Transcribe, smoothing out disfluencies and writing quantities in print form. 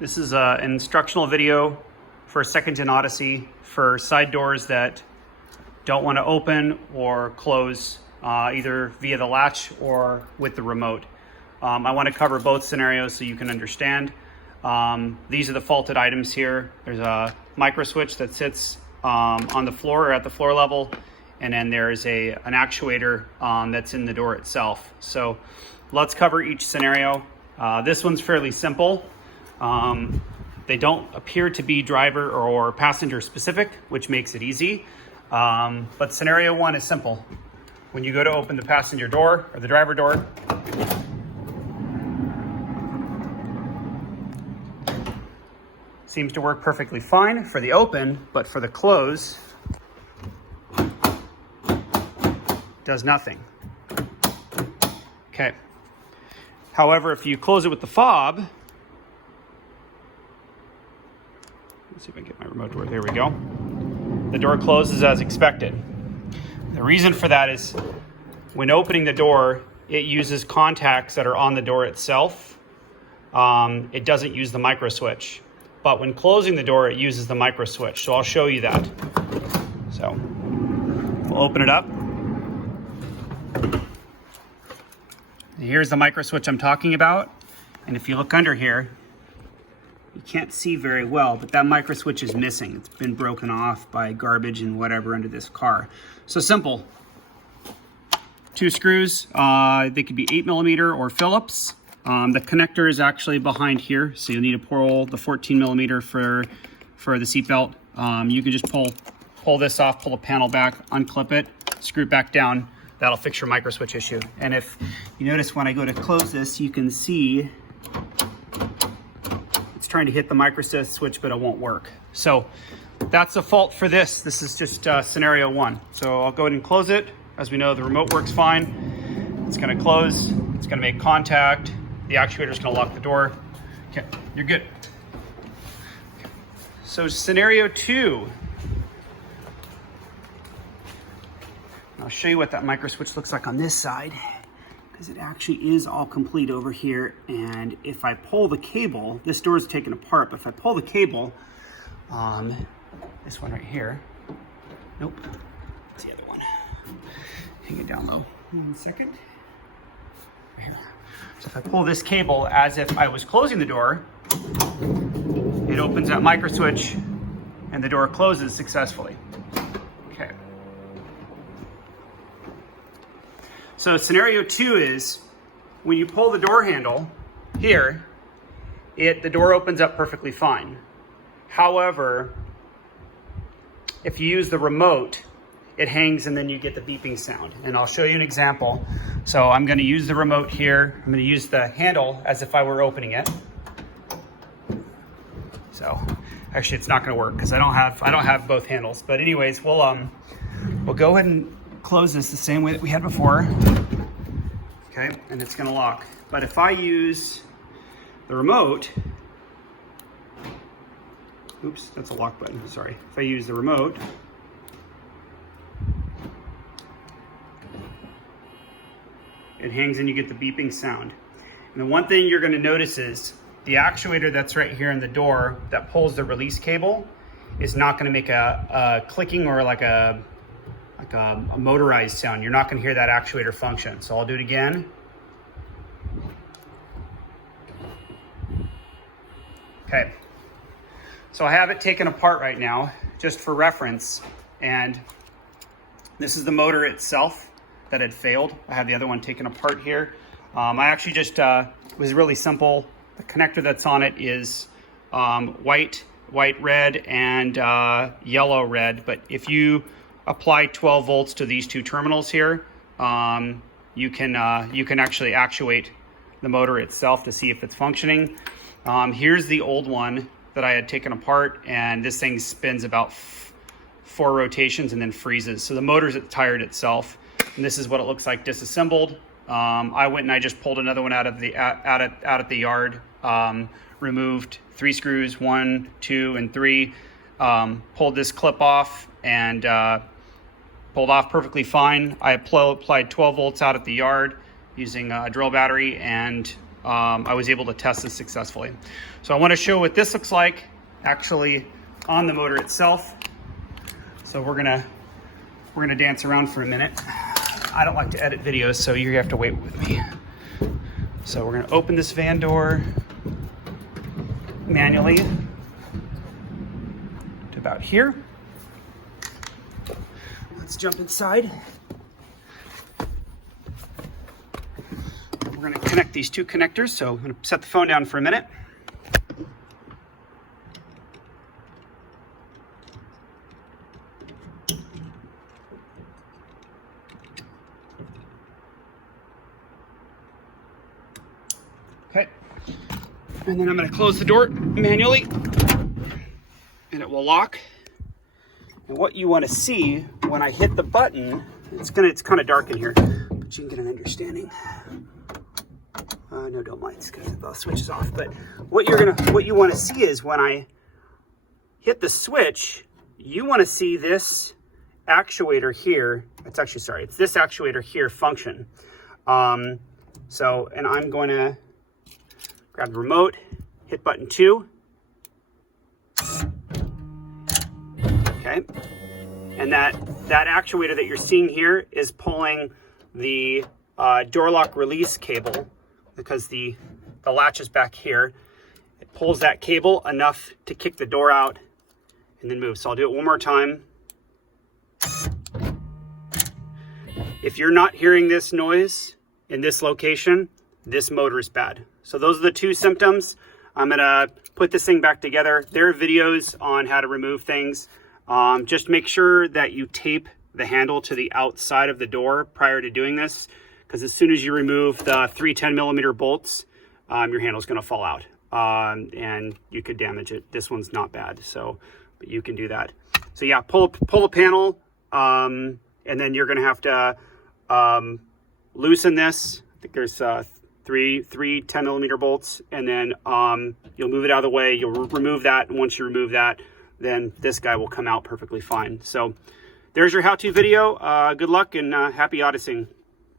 This is an instructional video for a second-gen Odyssey for side doors that don't want to open or close either via the latch or with the remote. I want to cover both scenarios so you can understand. These are the faulted items here. There's a micro switch that sits on the floor or at the floor level, and then there's an actuator that's in the door itself. So let's cover each scenario. This one's fairly simple. They don't appear to be driver or passenger specific, which makes it easy. But scenario one is simple. When you go to open the passenger door or the driver door, seems to work perfectly fine for the open, but for the close, does nothing. Okay. However, if you close it with the fob, let's see if I can get my remote door. There we go. The door closes as expected. The reason for that is when opening the door, it uses contacts that are on the door itself. It doesn't use the micro switch. But when closing the door, it uses the micro switch. So I'll show you that. So we'll open it up. Here's the micro switch I'm talking about. And if you look under here, you can't see very well, but that micro switch is missing. It's been broken off by garbage and whatever under this car. So simple. 2 screws, they could be 8mm or Phillips. The connector is actually behind here, so you'll need to pull the 14mm for the seatbelt. You can just pull this off, pull the panel back, unclip it, screw it back down. That'll fix your micro switch issue. And if you notice when I go to close this, you can see it's trying to hit the micro switch, but it won't work. So that's the fault for this. This is just scenario one. So I'll go ahead and close it. As we know, the remote works fine. It's gonna close, it's gonna make contact. The actuator is gonna lock the door. Okay, you're good. So scenario two. I'll show you what that micro switch looks like on this side, because it actually is all complete over here. And if I pull the cable, this door is taken apart, but if I pull the cable, this one right here, nope, it's the other one. Hang it down low. 1 second. Right here. So if I pull this cable as if I was closing the door, it opens that micro switch and the door closes successfully. Okay. So scenario two is when you pull the door handle here, the door opens up perfectly fine. However, if you use the remote, it hangs and then you get the beeping sound. And I'll show you an example. So I'm gonna use the remote here. I'm gonna use the handle as if I were opening it. So actually it's not gonna work because I don't have both handles. But anyways, we'll go ahead and close this the same way that we had before. Okay, and it's gonna lock. But if I use the remote, oops, that's a lock button, sorry. If I use the remote, it hangs and you get the beeping sound. And the one thing you're gonna notice is the actuator that's right here in the door that pulls the release cable is not gonna make a clicking or like a motorized sound. You're not gonna hear that actuator function. So I'll do it again. Okay. So I have it taken apart right now, just for reference. And this is the motor itself that had failed. I have the other one taken apart here. I actually just, it was really simple. The connector that's on it is white, red, and yellow, red. But if you apply 12 volts to these 2 terminals here, you can actually actuate the motor itself to see if it's functioning. Here's the old one that I had taken apart, and this thing spins about 4 rotations and then freezes. So the motor's tired itself. And this is what it looks like disassembled. I went and I just pulled another one out at the yard, removed 3 screws, 1, 2, and 3, pulled this clip off and pulled off perfectly fine. I applied 12 volts out at the yard using a drill battery and I was able to test this successfully. So I want to show what this looks like actually on the motor itself. So we're gonna dance around for a minute. I don't like to edit videos, so you have to wait with me. So we're gonna open this van door manually to about here. Let's jump inside. We're gonna connect these two connectors. So I'm gonna set the phone down for a minute. Okay, and then I'm going to close the door manually, and it will lock. And what you want to see when I hit the button, it's kind of dark in here, but you can get an understanding. No dome lights because the switch is off. But what you want to see is when I hit the switch, you want to see this actuator here. It's this actuator here function. And I'm going to grab the remote, hit button 2. Okay. And that actuator that you're seeing here is pulling the door lock release cable, because the latch is back here. It pulls that cable enough to kick the door out and then move. So I'll do it one more time. If you're not hearing this noise in this location, this motor is bad. So those are the two symptoms. I'm gonna put this thing back together. There are videos on how to remove things. Just make sure that you tape the handle to the outside of the door prior to doing this, because as soon as you remove the 3 10mm bolts, your handle's gonna fall out, and you could damage it. This one's not bad, but you can do that. So yeah, pull a panel, and then you're gonna have to loosen this. I think there's three 10mm bolts, and then you'll move it out of the way. You'll remove that, and once you remove that, then this guy will come out perfectly fine. So there's your how-to video. Good luck and happy Odysseying.